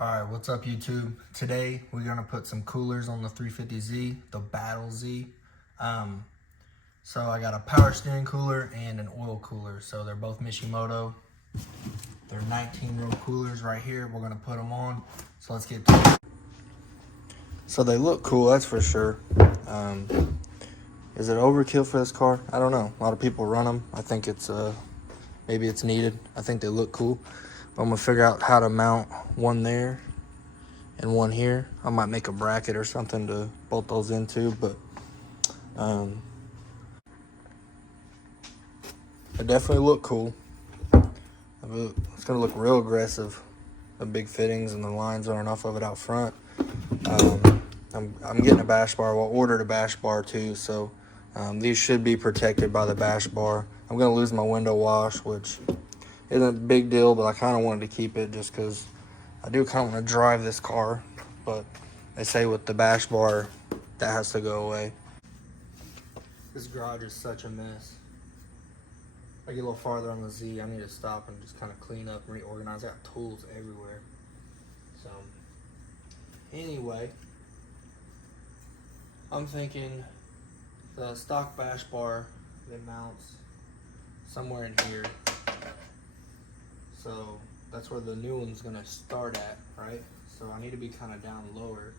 Alright, what's up YouTube? Today we're gonna put some coolers on the 350Z, the Battle Z. So I got a power steering cooler and an oil cooler. So they're both Mishimoto. They're 19-row coolers right here. We're gonna put them on. So let's get to it. So they look cool, that's for sure. Is it overkill for this car? I don't know. A lot of people run them. I think it's maybe it's needed. I think they look cool. I'm gonna figure out how to mount one there and one here. I might make a bracket or something to bolt those into, but they definitely look cool. It's gonna look real aggressive. The big fittings and the lines are enough of it out front. I'm getting a bash bar. Well, ordered a bash bar too, so these should be protected by the bash bar. I'm gonna lose my window wash, which isn't a big deal, but I kind of wanted to keep it just because I do kind of want to drive this car. But they say with the bash bar, that has to go away. This garage is such a mess. If I get a little farther on the Z, I need to stop and just kind of clean up and reorganize. I got tools everywhere. So, anyway, I'm thinking the stock bash bar that mounts somewhere in here. So that's where the new one's gonna start at, right? So I need to be kind of down lower.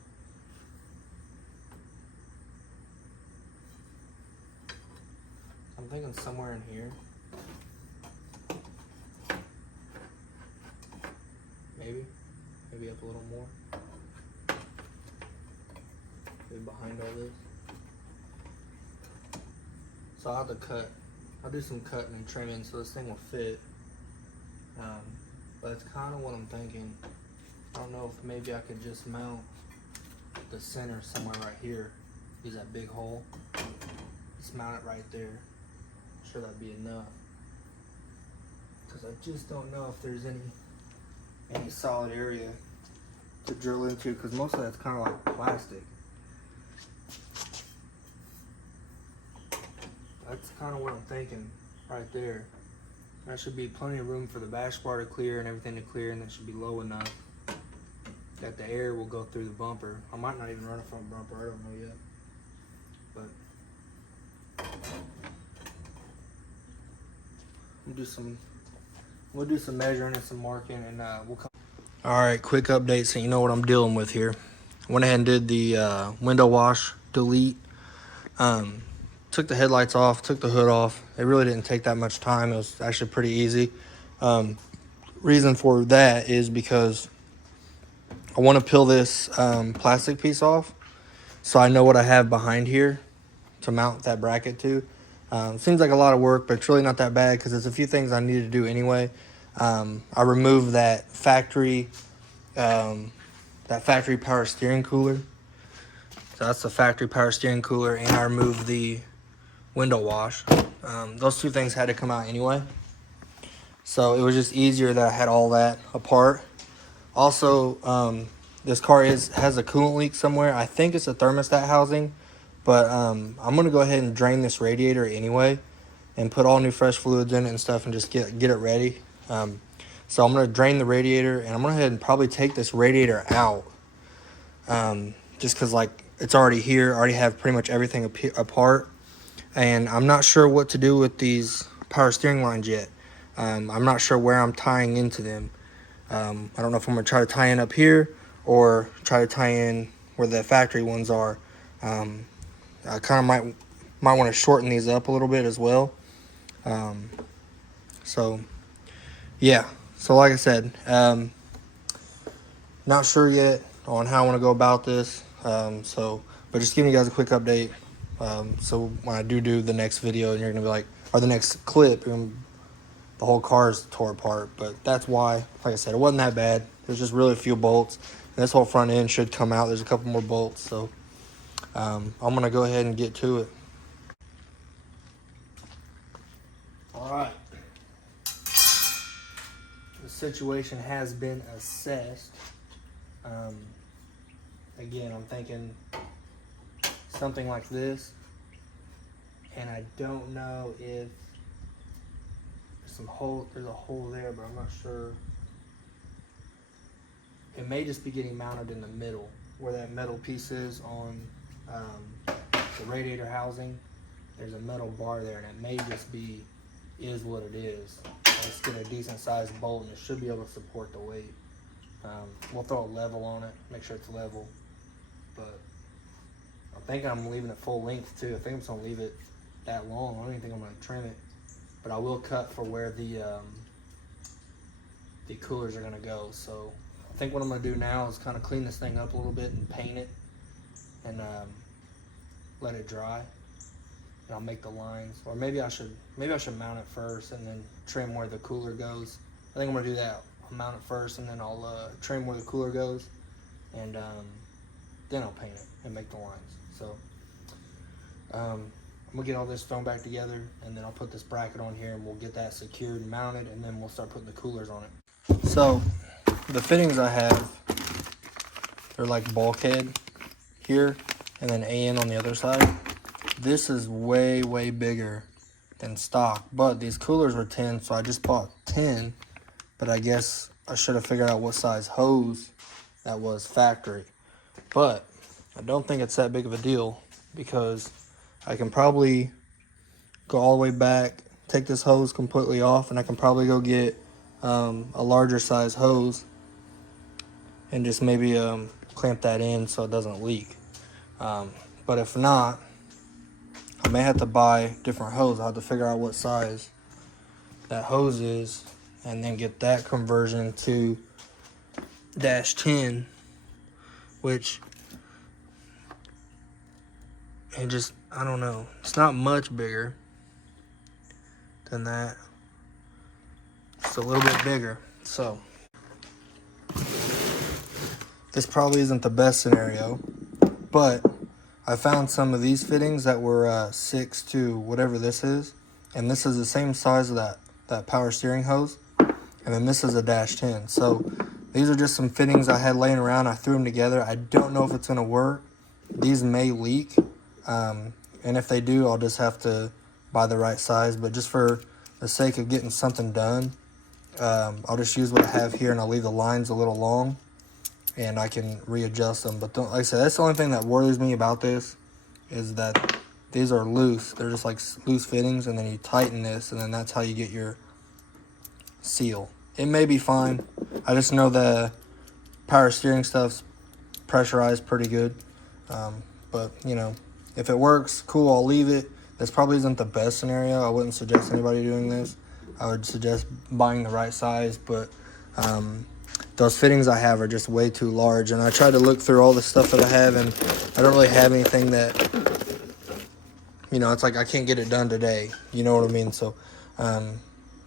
I'm thinking somewhere in here. Maybe up a little more. Maybe behind all this. So I'll have to cut. I'll do some cutting and trimming so this thing will fit. But it's kind of what I'm thinking. I don't know if maybe I could just mount the center somewhere right here. Use that big hole. Just mount it right there. I'm sure that'd be enough. Because I just don't know if there's any solid area to drill into, because most of that's kind of like plastic. That's kind of what I'm thinking right there. There should be plenty of room for the bash bar to clear and everything to clear, and that should be low enough that the air will go through the bumper. I might not even run a front bumper, I don't know yet. But we'll do some measuring and some marking, and we'll come. All right, quick update so you know what I'm dealing with here. Went ahead and did the window wash, delete. Took the headlights off, took the hood off. It really didn't take that much time. It was actually pretty easy. Reason for that is because I want to peel this plastic piece off so I know what I have behind here to mount that bracket to. Seems like a lot of work, but it's really not that bad because there's a few things I need to do anyway. I removed that factory power steering cooler. So that's the factory power steering cooler, and I removed the window wash. Those two things had to come out anyway. So it was just easier that I had all that apart. Also, this car has a coolant leak somewhere. I think it's a thermostat housing, but I'm gonna go ahead and drain this radiator anyway and put all new fresh fluids in it and stuff and just get it ready. So I'm gonna drain the radiator, and I'm gonna go ahead and probably take this radiator out. Just cause like it's already here, I already have pretty much everything apart. And I'm not sure what to do with these power steering lines yet. I'm not sure where I'm tying into them. I don't know if I'm gonna try to tie in up here or try to tie in where the factory ones are. I kind of might want to shorten these up a little bit as well. So yeah, so like I said, not sure yet on how I want to go about this. But just giving you guys a quick update. So when I do the next video, and you're gonna be like, or the next clip, the whole car is tore apart. But that's why, like I said, it wasn't that bad. There's just really a few bolts. And this whole front end should come out. There's a couple more bolts. So I'm gonna go ahead and get to it. All right. The situation has been assessed. Again, I'm thinking something like this, and I don't know if there's a hole there, but I'm not sure it may just be getting mounted in the middle where that metal piece is on the radiator housing. There's a metal bar there, and it may just be what it is. Let's get a decent sized bolt, and it should be able to support the weight. We'll throw a level on it, make sure it's level. But I think I'm leaving it full length too. I think I'm just gonna leave it that long. I don't even think I'm gonna trim it, but I will cut for where the coolers are gonna go. So I think what I'm gonna do now is kind of clean this thing up a little bit and paint it, and let it dry. And I'll make the lines, or maybe I should mount it first and then trim where the cooler goes. I think I'm gonna do that. I'll mount it first and then I'll trim where the cooler goes, and then I'll paint it and make the lines. So I'm gonna get all this thrown back together, and then I'll put this bracket on here, and we'll get that secured and mounted, and then we'll start putting the coolers on it. So the fittings I have, they're like bulkhead here and then AN on the other side. This is way, way bigger than stock, but these coolers were 10, so I just bought 10, but I guess I should have figured out what size hose that was factory. But I don't think it's that big of a deal, because I can probably go all the way back, take this hose completely off, and I can probably go get a larger size hose and just maybe clamp that in so it doesn't leak. But if not, I may have to buy different hose. I'll have to figure out what size that hose is and then get that conversion to -10, which I don't know. It's not much bigger than that. It's a little bit bigger. So this probably isn't the best scenario, but I found some of these fittings that were 6 to whatever this is, and this is the same size of that power steering hose, and then this is a -10. So these are just some fittings I had laying around. I threw them together. I don't know if it's gonna work. These may leak, and if they do, I'll just have to buy the right size. But just for the sake of getting something done, I'll just use what I have here, and I'll leave the lines a little long, and I can readjust them. But like I said, that's the only thing that worries me about this, is that these are loose. They're just like loose fittings, and then you tighten this, and then that's how you get your seal. It may be fine. I just know the power steering stuff's pressurized pretty good. But you know, if it works, cool, I'll leave it. This probably isn't the best scenario. I wouldn't suggest anybody doing this. I would suggest buying the right size, but those fittings I have are just way too large. And I tried to look through all the stuff that I have, and I don't really have anything that, you know, it's like I can't get it done today. You know what I mean? So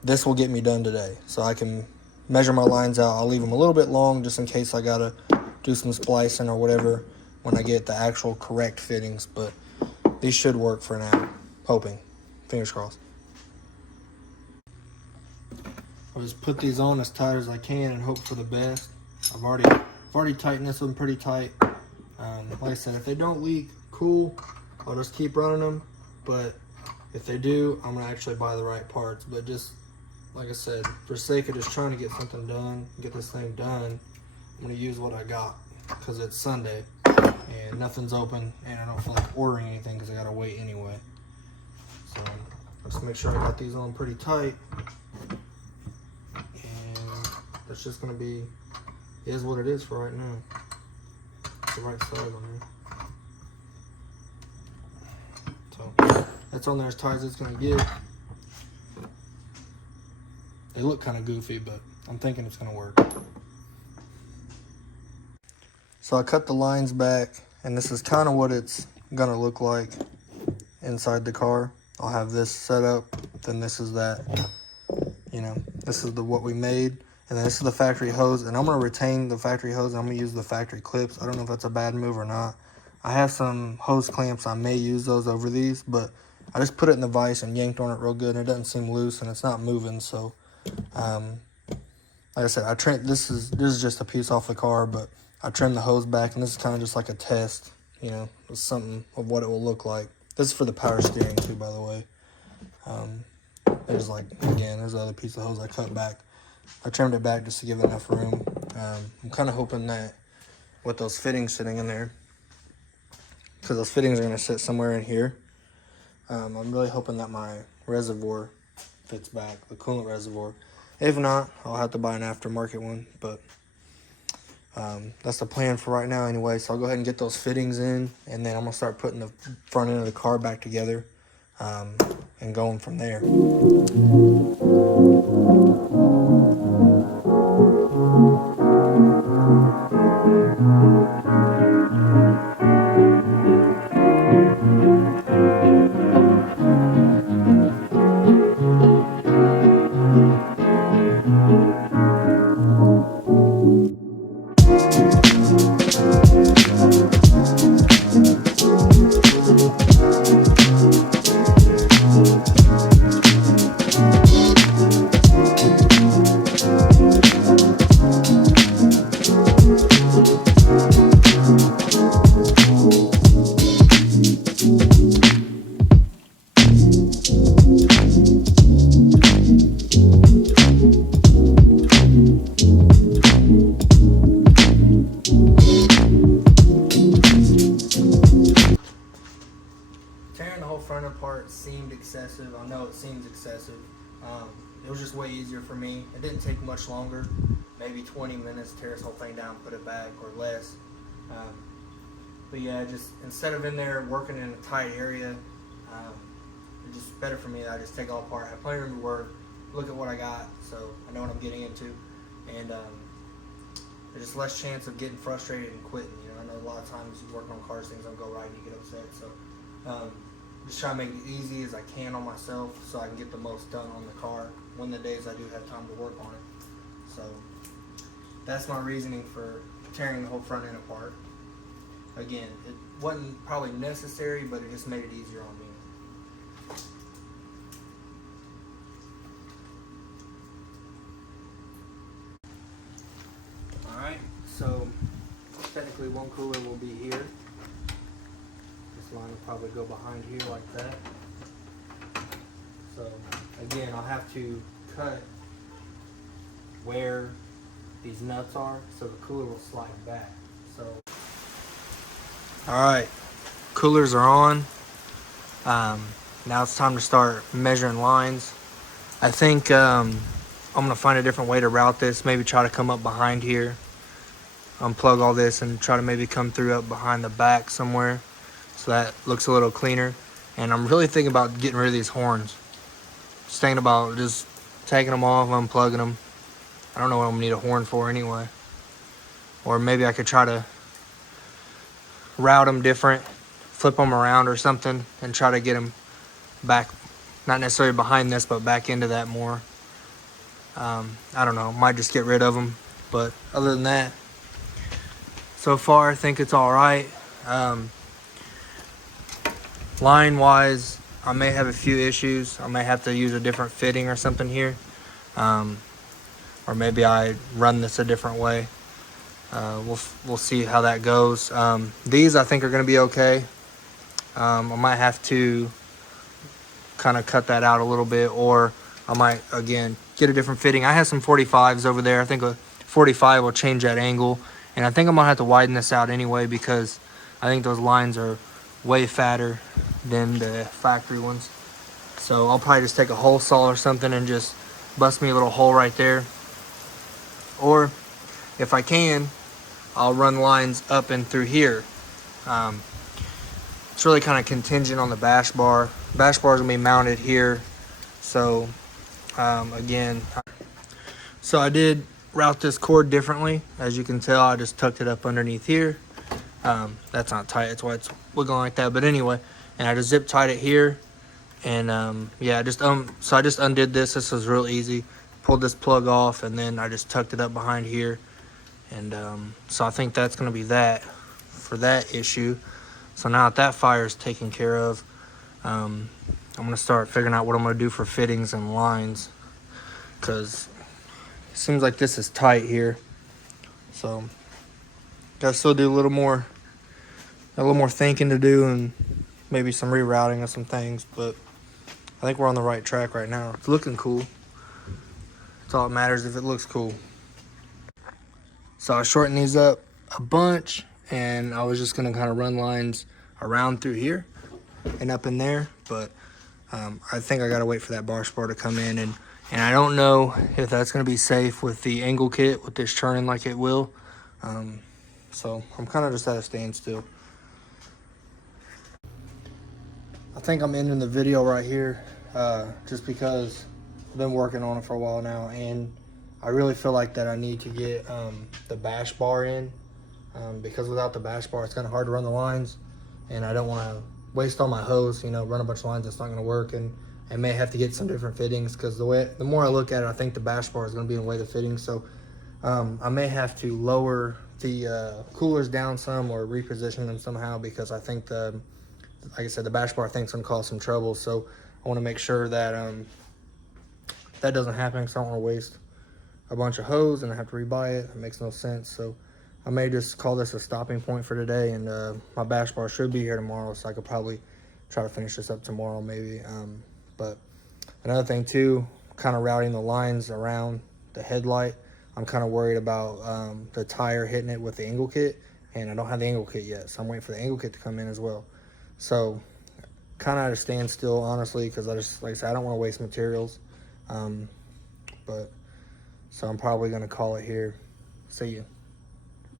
this will get me done today. So I can measure my lines out. I'll leave them a little bit long just in case I gotta do some splicing or whatever when I get the actual correct fittings. But these should work for now. Hoping. Fingers crossed. I'll just put these on as tight as I can and hope for the best. I've already tightened this one pretty tight. Like I said, if they don't leak, cool. I'll just keep running them. But if they do, I'm gonna actually buy the right parts. But just like I said, for sake of just trying to get something done, get this thing done, I'm gonna use what I got, because it's Sunday and nothing's open, and I don't feel like ordering anything because I gotta wait anyway. So let's make sure I got these on pretty tight. It's just gonna be, is what it is for right now. It's the right size on here. So that's on there as tight as it's gonna get. They look kind of goofy, but I'm thinking it's gonna work. So I cut the lines back, and this is kind of what it's gonna look like inside the car. I'll have this set up, then this is that. You know, this is what we made. And then this is the factory hose, and I'm going to retain the factory hose, and I'm going to use the factory clips. I don't know if that's a bad move or not. I have some hose clamps. I may use those over these, but I just put it in the vise and yanked on it real good, and it doesn't seem loose, and it's not moving. So, like I said, I trimmed, this is just a piece off the car, but I trimmed the hose back, and this is kind of just like a test, you know, something of what it will look like. This is for the power steering too, by the way. There's like, again, there's the other piece of hose I cut back. I trimmed it back just to give it enough room. I'm kind of hoping that with those fittings sitting in there, because those fittings are going to sit somewhere in here, I'm really hoping that my reservoir fits back, the coolant reservoir. If not, I'll have to buy an aftermarket one, but that's the plan for right now anyway. So I'll go ahead and get those fittings in, and then I'm gonna start putting the front end of the car back together, and going from there. Tearing the whole front apart seemed excessive. I know it seems excessive. It was just way easier for me. It didn't take much longer, maybe 20 minutes to tear this whole thing down, put it back, or less. But yeah, just instead of in there working in a tight area, it's just better for me that I just take it all apart, have plenty of room to work, look at what I got, so I know what I'm getting into, and there's just less chance of getting frustrated and quitting. You know, I know a lot of times you work on cars, things don't go right, and you get upset. So just try to make it easy as I can on myself, so I can get the most done on the car when the days I do have time to work on it. So that's my reasoning for tearing the whole front end apart. Again, it wasn't probably necessary, but it just made it easier on me. Alright, so technically one cooler will be here. This line will probably go behind here like that. So again, I'll have to cut where these nuts are so the cooler will slide back. So alright, coolers are on. Now it's time to start measuring lines. I think I'm gonna find a different way to route this. Maybe try to come up behind here, unplug all this, and try to maybe come through up behind the back somewhere, so that looks a little cleaner. And I'm really thinking about getting rid of these horns. Just thinking about just taking them off, unplugging them. I don't know what I'm gonna need a horn for anyway. Or maybe I could try to route them different, flip them around or something, and try to get them back, not necessarily behind this, but back into that more. I don't know, might just get rid of them. But other than that, so far I think it's all right. Line wise, I may have a few issues. I may have to use a different fitting or something here, or maybe I run this a different way. We'll see how that goes. These I think are going to be okay. I might have to kind of cut that out a little bit, or I might again get a different fitting. I have some 45s over there. I think a 45 will change that angle, and I think I'm gonna have to widen this out anyway, because I think those lines are way fatter than the factory ones. So I'll probably just take a hole saw or something and just bust me a little hole right there, or if I can, I'll run lines up and through here. It's really kind of contingent on the bash bar. Bash bar is gonna be mounted here. So again, so I did route this cord differently. As you can tell, I just tucked it up underneath here. That's not tight, that's why it's wiggling like that. But anyway, and I just zip tied it here. And yeah, so I just undid this. This was real easy. Pulled this plug off, and then I just tucked it up behind here. And so I think that's gonna be that for that issue. So now that fire is taken care of, I'm gonna start figuring out what I'm gonna do for fittings and lines, because it seems like this is tight here. So gotta still do a little more thinking to do, and maybe some rerouting of some things. But I think we're on the right track right now. It's looking cool. That's all that matters, if it looks cool. So I shortened these up a bunch, and I was just gonna kind of run lines around through here and up in there, but I think I gotta wait for that bar spar to come in, and I don't know if that's gonna be safe with the angle kit with this churning like it will. So I'm kind of just at a standstill. I think I'm ending the video right here, just because I've been working on it for a while now, and I really feel like that I need to get the bash bar in, because without the bash bar it's kind of hard to run the lines, and I don't want to waste all my hose, you know, run a bunch of lines that's not going to work, and I may have to get some different fittings, because the more I look at it, I think the bash bar is going to be in the way of the fittings. So I may have to lower the coolers down some or reposition them somehow, because I think like I said, the bash bar I think is going to cause some trouble. So I want to make sure that that doesn't happen, because I don't want to waste a bunch of hose and I have to rebuy it. It makes no sense. So I may just call this a stopping point for today, and my bash bar should be here tomorrow, so I could probably try to finish this up tomorrow maybe. But another thing too, kind of routing the lines around the headlight, I'm kind of worried about the tire hitting it with the angle kit, and I don't have the angle kit yet, so I'm waiting for the angle kit to come in as well. So kind of at a standstill, honestly, because I just, like I said, I don't want to waste materials. But so I'm probably going to call it here. See you.